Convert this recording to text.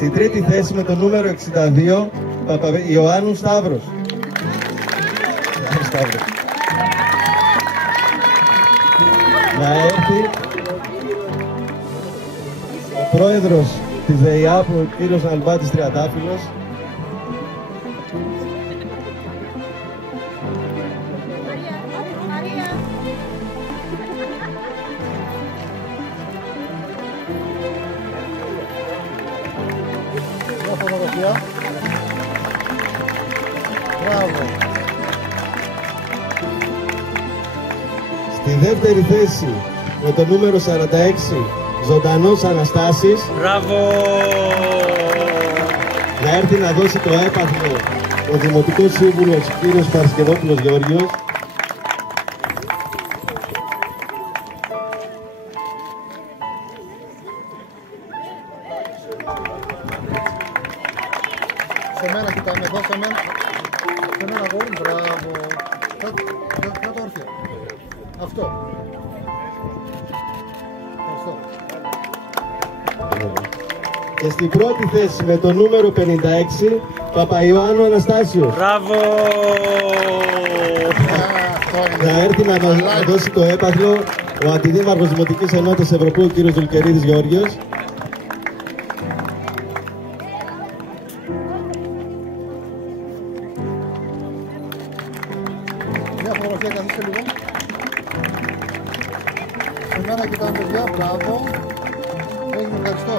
Στη τρίτη θέση με το νούμερο 62, Ιωάννου Σταύρος. Να έρθει ο πρόεδρος της ΔΕΙΑΠ, ο κύριος Αλμπάτης Τριαντάφυλλος. Στη δεύτερη θέση με το νούμερο 46, Ζωντανός Αναστάσης. Μπράβο! Να έρθει να δώσει το έπαθλο ο Δημοτικός Σύμβουλος κύριος Παρασκευόπουλος Γεώργιος. Σε μένα κοιτάμε εδώ, σε μένα. Σε μένα αγόρι, μπράβο. Κάτω όρθια. Αυτό. Ευχαριστώ. Και στην πρώτη θέση με το νούμερο 56, Παπαϊωάννου Αναστάσιος. Μπράβο! Να έρθει να δώσει το έπαθλο ο Αντιδήμαρχος Δημοτικής Ενότητας Ευρωπαίου κύριος Δουλκερίδης Γεώργιος. Μια φωτογραφία, καθίστε λίγο. Σε μένα κοιτάμε παιδιά, μπράβο. Έγινε, ευχαριστώ.